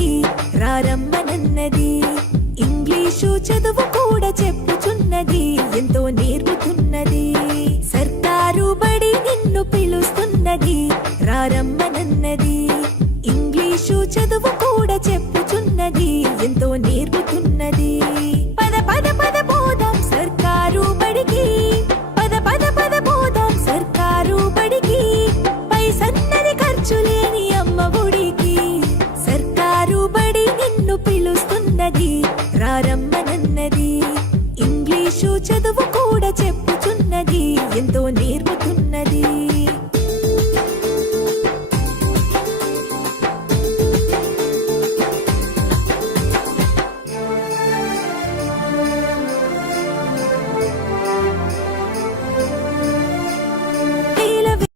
చెప్పుచున్నది రారమ్మనన్నది. ఇంగ్లీషు చదువు కూడా చెప్పుచున్నది ఎంతో నేర్పుతున్నది. సర్కారు బడి నిన్ను పిలుస్తున్నది రారమ్మనన్నది. ఇంగ్లీషు చదువు కూడా చెప్పుచున్నది ఎంతో నేర్పుతున్నది. పద పద పద పోదాం సర్కారు బడికి, పద పద పద పోదాం సర్కారు బడికి. పై సన్నది ఖర్చులు